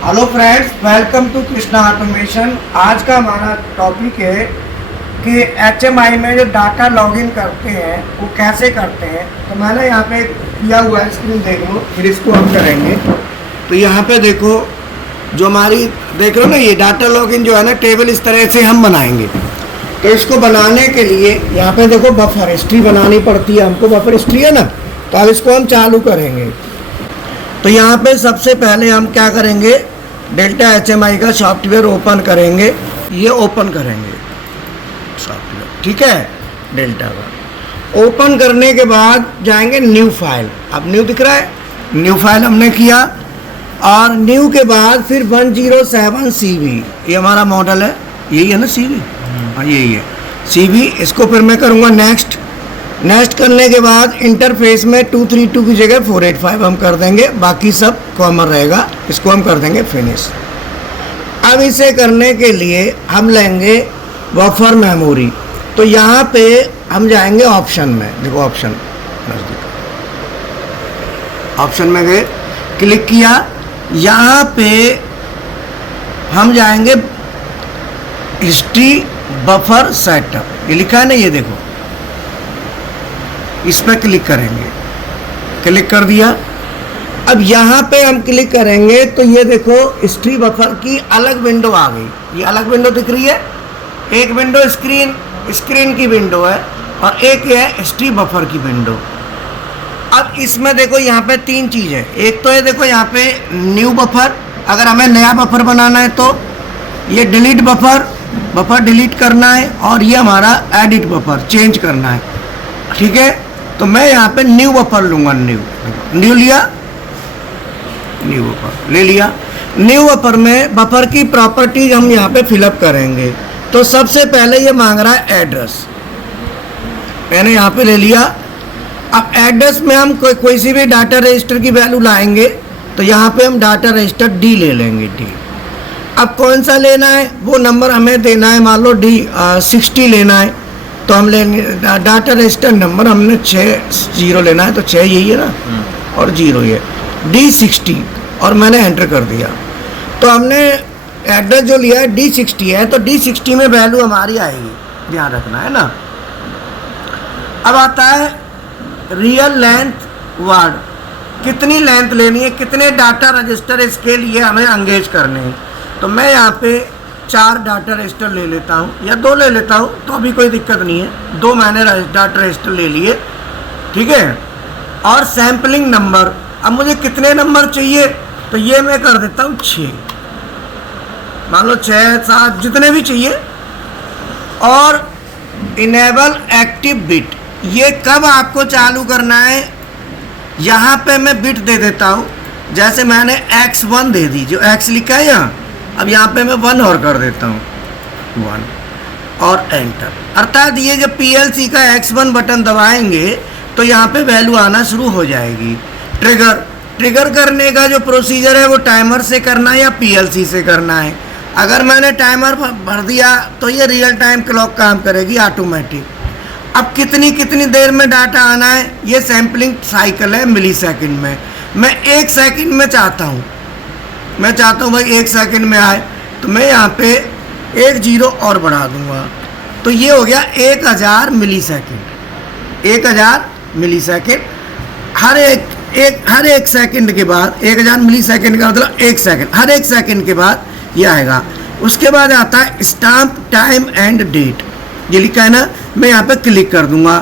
Hello friends, welcome to Krishna automation. आज का हमारा टॉपिक है कि HMI में जो डाटा लॉगिन करते हैं वो कैसे करते हैं। तो मैंने यहाँ पे किया हुआ है, स्क्रीन देख लो, फिर इसको हम करेंगे। तो यहाँ पे देखो, जो हमारी देख रहे हो ना, ये डाटा लॉगिन जो है ना, टेबल इस तरह से हम बनाएंगे। तो इसको बनाने के लिए यहाँ पे देखो बफर हिस्ट्री बनानी पड़ती है हमको, बफर हिस्ट्री है ना। तो अब इसको हम चालू करेंगे। तो यहाँ पे सबसे पहले हम क्या करेंगे, डेल्टा HMI का सॉफ्टवेयर ओपन करेंगे। ये ओपन करेंगे सॉफ्टवेयर, ठीक है, डेल्टा का ओपन करने के बाद जाएंगे न्यू फाइल। अब न्यू दिख रहा है, न्यू फाइल हमने किया। और न्यू के बाद फिर 107 CV, ये हमारा मॉडल है, यही है ना CV, हाँ यही है CV। इसको फिर मैं करूँगा नेक्स्ट। नेक्स्ट करने के बाद इंटरफेस में 232 की जगह 485 हम कर देंगे, बाकी सब कॉमन रहेगा। इसको हम कर देंगे फिनिश। अब इसे करने के लिए हम लेंगे बफर मेमोरी। तो यहाँ पे हम जाएंगे ऑप्शन में, देखो ऑप्शन में गए, क्लिक किया। यहाँ पे हम जाएंगे हिस्ट्री बफर सेटअप, ये लिखा है ना, ये देखो, इस पर क्लिक करेंगे। क्लिक कर दिया। अब यहाँ पे हम क्लिक करेंगे तो ये देखो हिस्ट्री बफर की अलग विंडो आ गई। ये अलग विंडो दिख रही है, एक विंडो स्क्रीन की विंडो है और एक है हिस्ट्री बफर की विंडो। अब इसमें देखो यहाँ पे तीन चीज़ है। एक तो है देखो यहाँ पे न्यू बफर, अगर हमें नया बफर बनाना है तो ये डिलीट बफर डिलीट करना है, और ये हमारा एडिट बफर चेंज करना है, ठीक है। तो मैं यहाँ पे न्यू बफर लूँगा। न्यू लिया, न्यू बफर ले लिया। न्यू बफर में बफर की प्रॉपर्टीज हम यहाँ पे फिलअप करेंगे। तो सबसे पहले ये मांग रहा है एड्रेस, मैंने यहाँ पे ले लिया। अब एड्रेस में हम कोई सी भी डाटा रजिस्टर की वैल्यू लाएंगे। तो यहाँ पे हम डाटा रजिस्टर D ले लेंगे, D। अब कौन सा लेना है, वो नंबर हमें देना है, मान लो D60 लेना है। तो हम लेंगे डाटा रजिस्टर नंबर, हमने 60 लेना है, तो 6 यही है ना, और 0 ये D60, और मैंने एंटर कर दिया। तो हमने एड्रेस जो लिया है D60 है, तो D60 में वैल्यू हमारी आएगी, ध्यान रखना है ना। अब आता है रियल लेंथ वर्ड, कितनी लेंथ लेनी है, कितने डाटा रजिस्टर इसके लिए हमें एंगेज करने हैं। तो मैं यहाँ पे 4 डाटा रजिस्टर ले लेता हूँ, या 2 ले लेता हूँ, तो अभी कोई दिक्कत नहीं है। 2 मैंने डाटा रजिस्टर ले लिए, ठीक है। और सैम्पलिंग नंबर, अब मुझे कितने नंबर चाहिए, तो ये मैं कर देता हूँ 6, मान लो 6, 7 जितने भी चाहिए। और इनेबल एक्टिव बिट, ये कब आपको चालू करना है, यहाँ पे मैं बिट दे देता हूँ। जैसे मैंने X1 दे दी, जो X लिखा है यहाँ, अब यहाँ पे मैं 1 और कर देता हूँ, 1 और एंटर। अर्थात ये जब PLC का X1 बटन दबाएंगे तो यहाँ पे वैल्यू आना शुरू हो जाएगी। ट्रिगर करने का जो प्रोसीजर है वो टाइमर से करना है या PLC से करना है। अगर मैंने टाइमर भर दिया तो ये रियल टाइम क्लॉक काम करेगी ऑटोमेटिक। अब कितनी देर में डाटा आना है, ये सैम्पलिंग साइकिल है मिली सेकेंड में। मैं 1 सेकेंड में चाहता हूँ, भाई 1 सेकेंड में आए, तो मैं यहाँ पे 1 0 और बढ़ा दूंगा। तो ये हो गया 1000 मिली सेकेंड। 1000 मिली सेकेंड हर एक सेकेंड के बाद, 1000 मिली सेकेंड का मतलब 1 सेकेंड, हर 1 सेकेंड के बाद ये आएगा। उसके बाद आता है स्टाम्प टाइम एंड डेट, ये लिखा है ना, मैं यहाँ पे क्लिक कर दूंगा,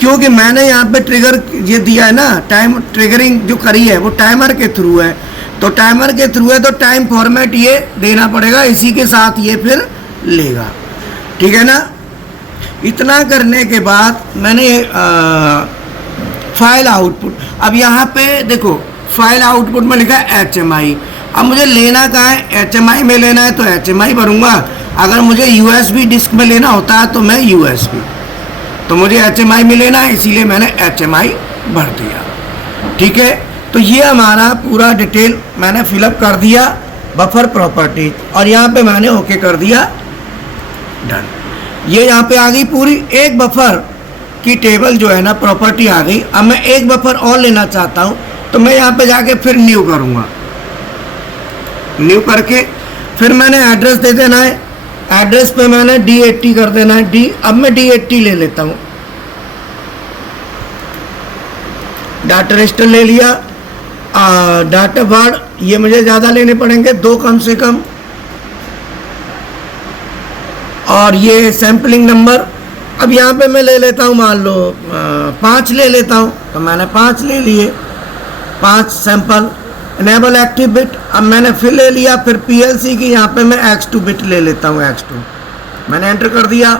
क्योंकि मैंने यहाँ पे ट्रिगर ये दिया है ना, टाइम ट्रिगरिंग जो करी है वो टाइमर के थ्रू है। तो टाइमर के थ्रू है तो टाइम फॉर्मेट ये देना पड़ेगा, इसी के साथ ये फिर लेगा, ठीक है ना। इतना करने के बाद मैंने फाइल आउटपुट, अब यहाँ पे देखो फाइल आउटपुट में लिखा है HMI। अब मुझे लेना कहाँ है, HMI में लेना है तो HMI भरूंगा। अगर मुझे USB डिस्क में लेना होता है तो मैं USB, तो मुझे HMI में लेना है, इसीलिए मैंने HMI भर दिया, ठीक है। तो ये हमारा पूरा डिटेल मैंने फिलअप कर दिया, बफर प्रॉपर्टी, और यहाँ पे मैंने ओके कर दिया, डन। ये यहाँ पे आ गई पूरी एक बफर की टेबल जो है ना, प्रॉपर्टी आ गई। अब मैं एक बफर और लेना चाहता हूँ, तो मैं यहाँ पे जाके फिर न्यू करूँगा, न्यू करके फिर मैंने एड्रेस दे देना है। एड्रेस पे मैंने D80 कर देना है। डी अब मैं D80 ले लेता हूँ। डाटा रजिस्टर ले लिया। डाटा वर्ड ये मुझे ज़्यादा लेने पड़ेंगे, 2 कम से कम। और ये सैम्पलिंग नंबर अब यहाँ पे मैं ले लेता हूँ, मान लो 5 ले लेता हूँ, तो मैंने 5 ले लिए, 5 सैंपल। इनेबल एक्टिव बिट अब मैंने फिर ले लिया। फिर PLC की यहाँ पे मैं X2 बिट ले लेता हूँ, X2 मैंने एंटर कर दिया।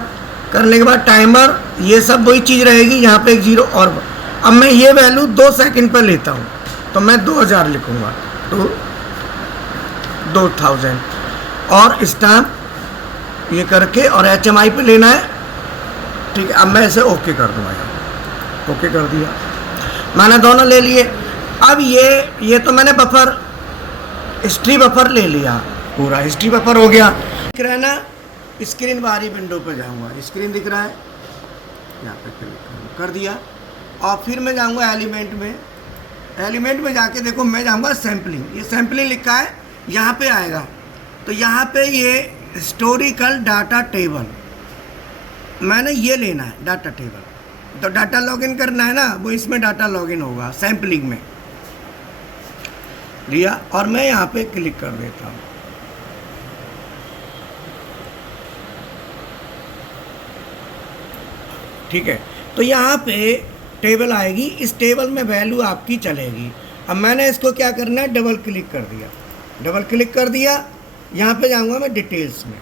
करने के बाद टाइमर ये सब वही चीज़ रहेगी, यहाँ पे एक 0 और। अब मैं ये वैल्यू 2 सेकंड पर लेता हूँ, तो मैं 2000 लिखूँगा, तो 2000 और स्टैम्प ये करके और HMI पे लेना है। ठीक है, अब मैं इसे ओके कर दूँगा, ओके कर दिया मैंने, दोनों ले लिए। अब ये तो मैंने बफर, हिस्ट्री बफर ले लिया, पूरा हिस्ट्री बफर हो गया। दिख रहा है ना, स्क्रीन बाहरी विंडो पे जाऊंगा, स्क्रीन दिख रहा है, यहाँ पे क्लिक कर दिया। और फिर मैं जाऊंगा एलिमेंट में। एलिमेंट में जाके देखो, मैं जाऊंगा सैम्पलिंग, ये सैम्पलिंग लिखा है, यहाँ पे आएगा। तो यहाँ पे ये हिस्टोरिकल डाटा टेबल, मैंने ये लेना है डाटा टेबल। तो डाटा लॉगिन करना है ना, वो इसमें डाटा लॉगिन होगा, सैम्पलिंग में लिया। और मैं यहाँ पे क्लिक कर देता हूँ। ठीक है, तो यहाँ पे टेबल आएगी, इस टेबल में वैल्यू आपकी चलेगी। अब मैंने इसको क्या करना है, डबल क्लिक कर दिया। डबल क्लिक कर दिया, यहाँ पे जाऊँगा मैं डिटेल्स में।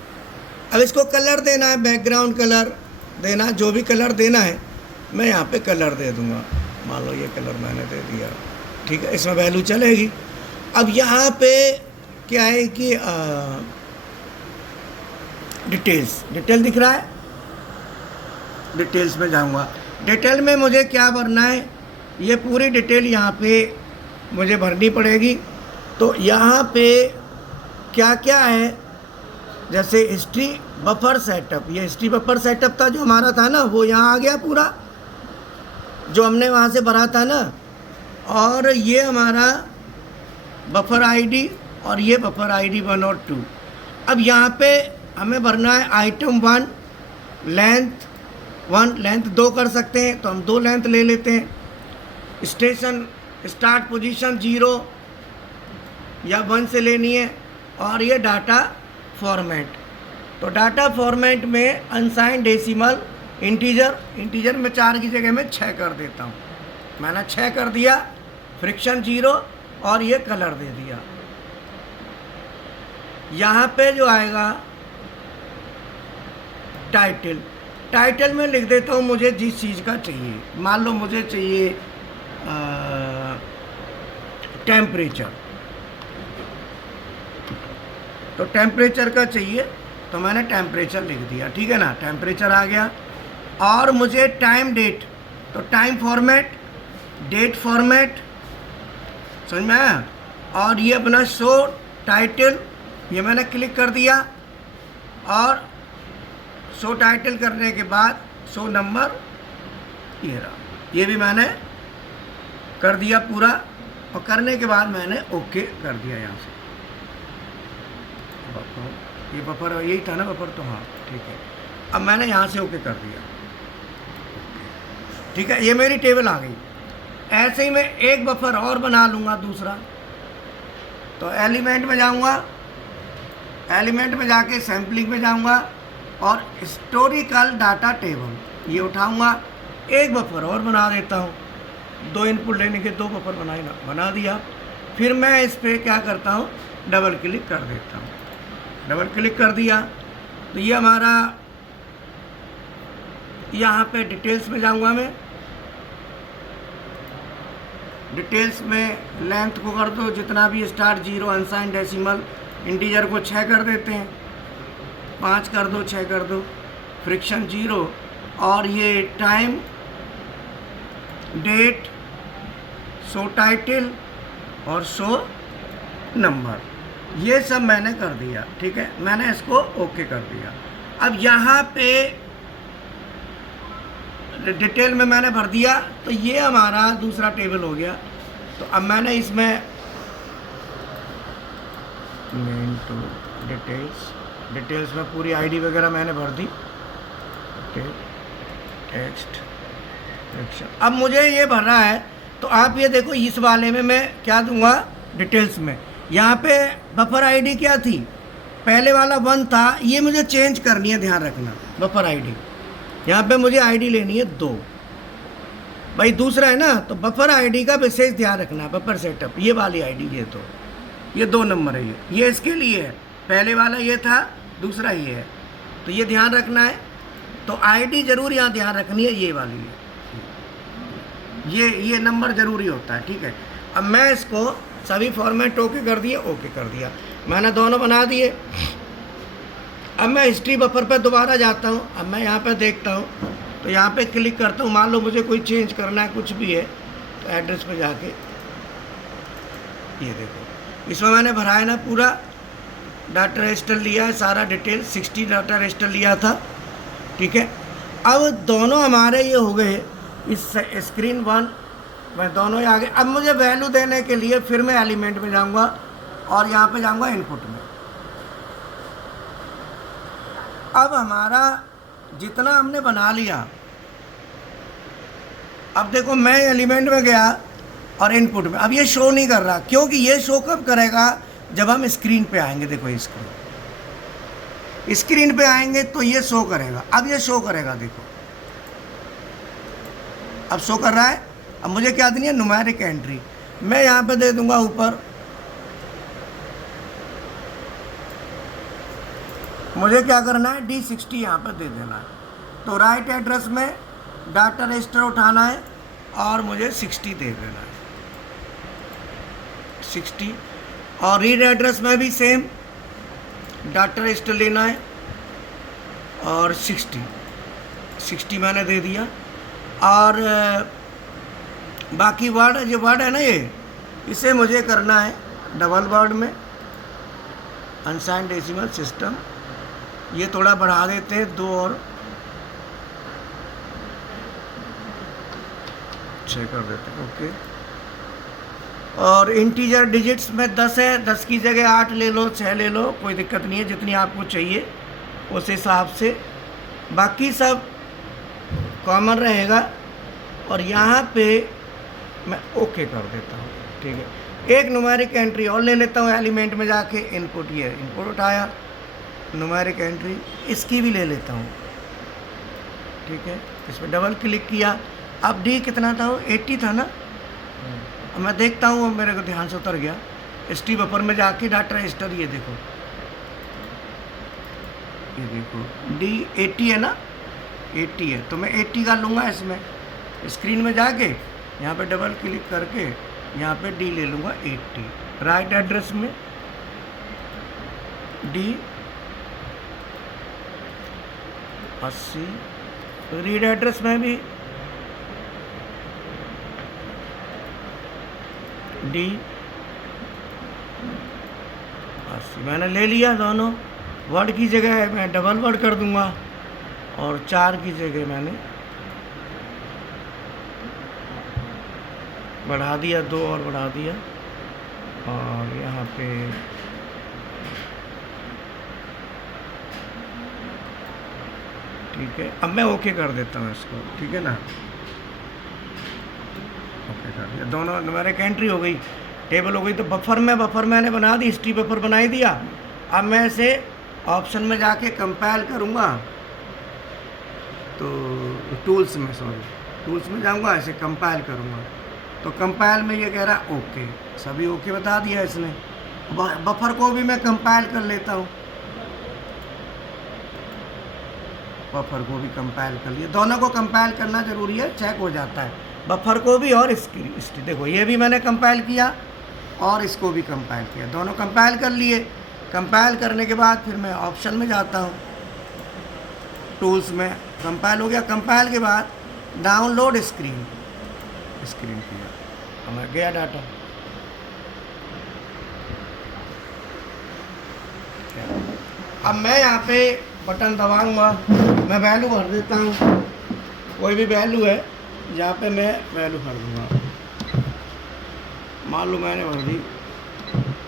अब इसको कलर देना है, बैकग्राउंड कलर देना, जो भी कलर देना है मैं यहाँ पे कलर दे दूँगा। मान लो ये कलर मैंने दे दिया। ठीक है, इसमें वैल्यू चलेगी। अब यहाँ पे क्या है कि डिटेल दिख रहा है, डिटेल्स में जाऊँगा। डिटेल में मुझे क्या भरना है, ये पूरी डिटेल यहाँ पे मुझे भरनी पड़ेगी। तो यहाँ पे क्या क्या है, जैसे हिस्ट्री बफर सेटअप, ये हिस्ट्री बफर सेटअप था जो हमारा था ना, वो यहाँ आ गया पूरा, जो हमने वहाँ से भरा था ना। और ये हमारा बफर आईडी, और ये बफर आईडी 1 और 2। अब यहाँ पे हमें भरना है आइटम 1 लेंथ 1, लेंथ 2 कर सकते हैं, तो हम 2 लेंथ ले लेते हैं। स्टेशन स्टार्ट पोजीशन 0 या 1 से लेनी है। और ये डाटा फॉर्मेट, तो डाटा फॉर्मेट में अनसाइन डेसिमल इंटीजर में 4 की जगह में 6 कर देता हूँ। मैंने 6 कर दिया, फ्रिक्शन 0 और ये कलर दे दिया। यहाँ पे जो आएगा टाइटल में लिख देता हूँ मुझे जिस चीज़ का चाहिए। मान लो मुझे चाहिए टेम्परेचर, तो टेम्परेचर का चाहिए, तो मैंने टेम्परेचर लिख दिया। ठीक है ना, टेम्परेचर आ गया। और मुझे टाइम डेट, तो टाइम फॉर्मेट, डेट फॉर्मेट, समझ में आया। और ये अपना शो टाइटल, ये मैंने क्लिक कर दिया। और शो टाइटल करने के बाद शो नंबर, ये रहा, ये भी मैंने कर दिया पूरा। और करने के बाद मैंने ओके कर दिया। यहाँ से ये बफर यही था ना बफर, तो हाँ ठीक है। अब मैंने यहाँ से ओके कर दिया। ठीक है, ये मेरी टेबल आ गई। ऐसे ही मैं एक बफर और बना लूँगा दूसरा। तो एलिमेंट में जाऊँगा, एलिमेंट में जाके सैम्पलिंग में जाऊँगा और हिस्टोरिकल डाटा टेबल ये उठाऊँगा। एक बफर और बना देता हूँ, 2 इनपुट लेने के 2 बफर बना दिया। फिर मैं इस पर क्या करता हूँ, डबल क्लिक कर देता हूँ। डबल क्लिक कर दिया तो ये हमारा, यहाँ पे डिटेल्स में जाऊँगा मैं। डिटेल्स में लेंथ को कर दो जितना भी, स्टार्ट 0, अनसाइन डेसिमल, इंटीजर को 6 कर देते हैं, 5 कर दो, 6 कर दो, फ्रिक्शन 0। और ये टाइम, डेट, शो टाइटल और शो नंबर, ये सब मैंने कर दिया। ठीक है, मैंने इसको ओके कर दिया। अब यहाँ पे डिटेल में मैंने भर दिया, तो ये हमारा दूसरा टेबल हो गया। तो अब मैंने इसमें मेन टू डिटेल्स में पूरी आईडी वगैरह मैंने भर दी। Text action. अब मुझे ये भरना है, तो आप ये देखो इस वाले में मैं क्या दूंगा, डिटेल्स में यहाँ पे बफर आईडी क्या थी, पहले वाला 1 था, ये मुझे चेंज करनी है, ध्यान रखना। बफर आईडी यहाँ पे मुझे आईडी लेनी है 2, भाई दूसरा है ना, तो बफर आईडी का विशेष ध्यान रखना। बफर सेटअप ये वाली आईडी, ये 2 नंबर है, ये इसके लिए है, पहले वाला ये था, दूसरा ये है, तो ये ध्यान रखना है। तो आईडी जरूर यहाँ ध्यान रखनी है, ये वाली है, ये नंबर जरूरी होता है, ठीक है। अब मैं इसको सभी फॉर्मेट ओके कर दिए, ओके कर दिया, मैंने दोनों बना दिए। अब मैं हिस्ट्री बफर पर दोबारा जाता हूँ। अब मैं यहाँ पे देखता हूँ, तो यहाँ पे क्लिक करता हूँ। मान लो मुझे कोई चेंज करना है, कुछ भी है, तो एड्रेस पे जाके ये देखो, इसमें मैंने भरा है ना पूरा डाटा रजिस्टर लिया है, सारा डिटेल 60 डाटा रजिस्टर लिया था, ठीक है। अब दोनों हमारे ये हो गए, इस स्क्रीन 1 में दोनों ही आ गए। अब मुझे वैल्यू देने के लिए फिर मैं एलिमेंट में जाऊँगा और यहाँ पे जाऊँगा इनपुट में। अब हमारा जितना हमने बना लिया, अब देखो मैं एलिमेंट में गया और इनपुट में, अब ये शो नहीं कर रहा, क्योंकि ये शो कब करेगा, जब हम स्क्रीन पे आएंगे। देखो स्क्रीन पे आएंगे तो ये शो करेगा। अब ये शो करेगा, देखो अब शो कर रहा है। अब मुझे क्या देनी है, न्यूमेरिक एंट्री। मैं यहाँ पे दे दूंगा ऊपर, मुझे क्या करना है, D60 यहाँ पर दे देना है। तो राइट एड्रेस में डाटा रजिस्टर उठाना है और मुझे 60 दे देना है, 60। और रीड एड्रेस में भी सेम डाटा रजिस्टर लेना है और 60 मैंने दे दिया। और बाकी वर्ड, जो वर्ड है ना, ये इसे मुझे करना है डबल वर्ड में, अनसाइंड डेसिमल सिस्टम। ये थोड़ा बढ़ा देते हैं, 2 और 6 कर देते हैं, ओके। और इंटीजर डिजिट्स में 10 है, 10 की जगह 8 ले लो, 6 ले लो, कोई दिक्कत नहीं है, जितनी आपको चाहिए उस हिसाब से। बाकी सब कॉमन रहेगा। और यहाँ पे मैं ओके कर देता हूँ, ठीक है। एक न्यूमेरिक एंट्री और ले लेता हूँ एलिमेंट में जाके, इनपुट, ये इनपुट उठाया, न्यूमेरिक एंट्री इसकी भी ले लेता हूँ, ठीक है। इसमें डबल क्लिक किया। अब डी कितना था, वो 80 था ना। अब मैं देखता हूँ, मेरे को ध्यान से उतर गया। ST बफर में जाके डाटा रजिस्टर, ये देखो डी 80 है ना, 80 है, तो मैं 80 का लूँगा। इसमें स्क्रीन में जाके यहाँ पे डबल क्लिक करके यहाँ पे डी ले लूँगा 80। राइट एड्रेस में डी 80, रीड एड्रेस में भी डी 80 मैंने ले लिया। दोनों वर्ड की जगह मैं डबल वर्ड कर दूंगा और 4 की जगह मैंने बढ़ा दिया, 2 और बढ़ा दिया। और यहाँ पे ठीक है। अब मैं ओके कर देता हूँ इसको, ठीक है ना, ओके कर दिया। दोनों न्यूमेरिक एंट्री हो गई, टेबल हो गई। तो बफर मैंने बना दी, हिस्ट्री बफर बना ही दिया। अब मैं इसे ऑप्शन में जाके कंपाइल करूँगा, तो टूल्स में जाऊँगा, इसे कंपाइल करूँगा। तो कंपाइल में ये कह रहा ओके, सभी ओके बता दिया इसने। बफर को भी मैं कंपाइल कर लेता हूँ, बफर को भी कंपाइल कर लिया। दोनों को कंपाइल करना ज़रूरी है, चेक हो जाता है, बफर को भी और इसकी। देखो ये भी मैंने कंपाइल किया और इसको भी कंपाइल किया, दोनों कंपाइल कर लिए। कंपाइल करने के बाद फिर मैं ऑप्शन में जाता हूँ, टूल्स में कंपाइल हो गया। कंपाइल के बाद डाउनलोड स्क्रीन किया, हमारा गया डाटा। अब मैं यहाँ पे बटन दबाऊंगा, मैं वैल्यू भर देता हूँ, कोई भी वैल्यू है जहाँ पे मैं वैल्यू भर दूँगा। मान लो मैंने भर दी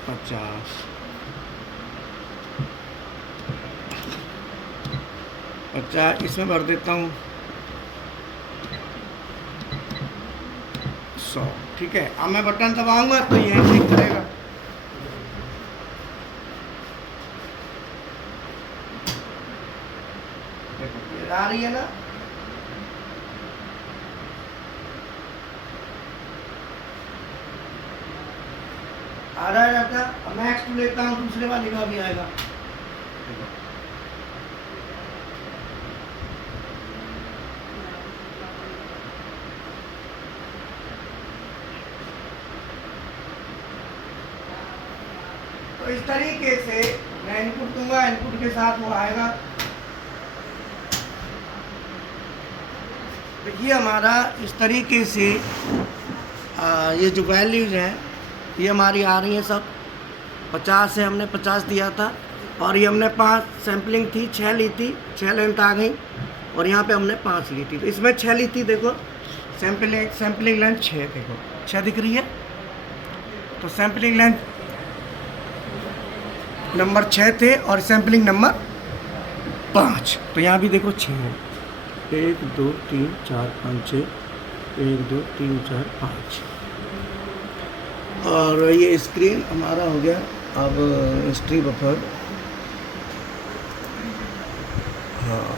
50, 50 इसमें भर देता हूँ 100। ठीक है, अब मैं बटन दबाऊंगा तो ये ठीक करेगा। देखो ये आ रही है ना, आ रहा है जाता। अब मैं एक्स लेता हूँ, दूसरे वाले का भी आएगा। तो इस तरीके से मैं इनपुट दूंगा, इनपुट के साथ वो आएगा। तो ये हमारा इस तरीके से ये जो वैल्यूज हैं ये हमारी आ रही हैं सब। 50 से हमने 50 दिया था और ये हमने 5 सैम्पलिंग थी, 6 ली थी, 6 लेंथ आ गई और यहाँ पे हमने 5 ली थी। तो इसमें 6 ली थी, देखो सैम्पलिंग लेंथ 6, देखो 6 दिख रही है। तो सैम्पलिंग लेंथ नंबर 6 थे और सैम्पलिंग नंबर 5। तो यहाँ भी देखो 6 है, 1 2 3 4 5 6, 1 2 3 4 5। और ये स्क्रीन हमारा हो गया। अब हिस्ट्री बफर, हाँ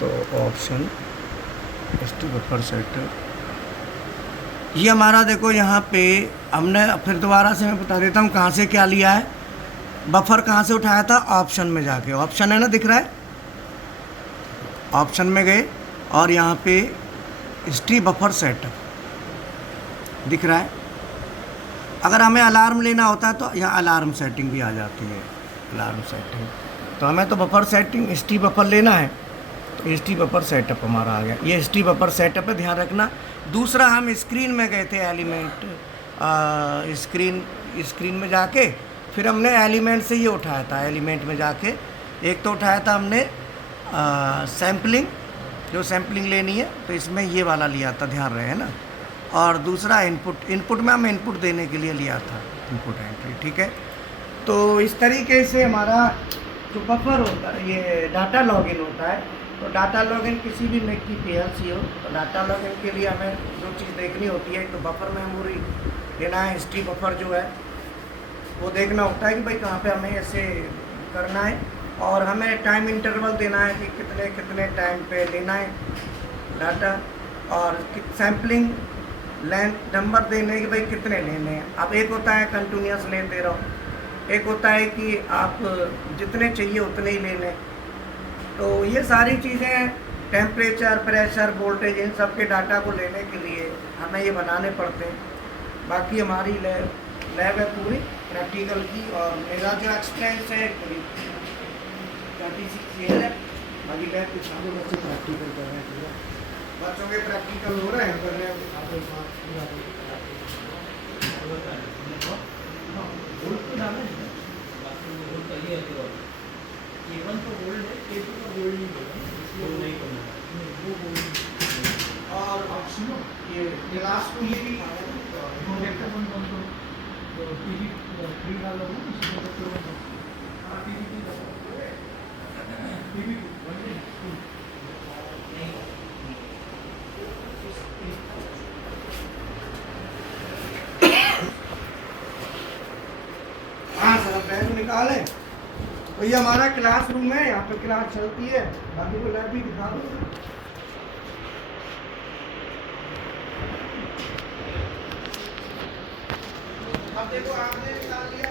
तो ऑप्शन हिस्ट्री बफर सेटर, ये हमारा देखो यहाँ पे हमने, फिर दोबारा से मैं बता देता हूँ कहाँ से क्या लिया है। बफर कहाँ से उठाया था, ऑप्शन में जाके, ऑप्शन है ना दिख रहा है, ऑप्शन में गए और यहाँ पे हिस्ट्री बफर सेटअप दिख रहा है। अगर हमें अलार्म लेना होता है तो यहाँ अलार्म सेटिंग भी आ जाती है, अलार्म सेटिंग। तो हमें तो बफर सेटिंग हिस्ट्री बफर लेना है, तो हिस्ट्री बफर सेटअप हमारा आ गया। ये हिस्ट्री बफर सेटअप है, ध्यान रखना। दूसरा हम स्क्रीन में गए थे, एलिमेंट स्क्रीन में जाके फिर हमने एलिमेंट से ये उठाया था। एलिमेंट में जाके एक तो उठाया था हमने सैम्पलिंग, जो सैम्पलिंग लेनी है तो इसमें ये वाला लिया था, ध्यान रहे है ना। और दूसरा इनपुट में हम इनपुट देने के लिए लिया था, इनपुट एंट्री। ठीक है, तो इस तरीके से हमारा जो बफर होता है, ये डाटा लॉगिन होता है। तो डाटा लॉगिन किसी भी मैक की पीएलसी हो, तो डाटा लॉगिन के लिए हमें जो चीज़ देखनी होती है, तो बफर मेमोरी लेना है, हिस्ट्री बफर जो है वो देखना होता है कि भाई कहाँ पे हमें ऐसे करना है, और हमें टाइम इंटरवल देना है कि कितने कितने टाइम पे लेना है डाटा, और सैम्पलिंग लेंथ नंबर देने कि भाई कितने लेने हैं। अब एक होता है कंटिन्यूस लेते रहो, एक होता है कि आप जितने चाहिए उतने ही लेने। तो ये सारी चीज़ें टेम्परेचर, प्रेशर, वोल्टेज, इन सब के डाटा को लेने के लिए हमें ये बनाने पड़ते हैं। बाकी हमारी लैब है पूरी प्रैक्टिकल की, और मेरा जो एक्सपीरियंस है पूरी 36 ईयर है। बाकी लैब के सामने बच्चे प्रैक्टिकल कर रहे हैं, बच्चों के प्रैक्टिकल हो रहे हैं, कर रहे हैं। और सुनो, ये क्लास को ये भी हाँ सर, बैग निकाले। तो ये हमारा क्लासरूम है, यहाँ पे क्लास चलती है। बाकी को लैब भी दिखा दो। अब देखो आपने निकाल लिया।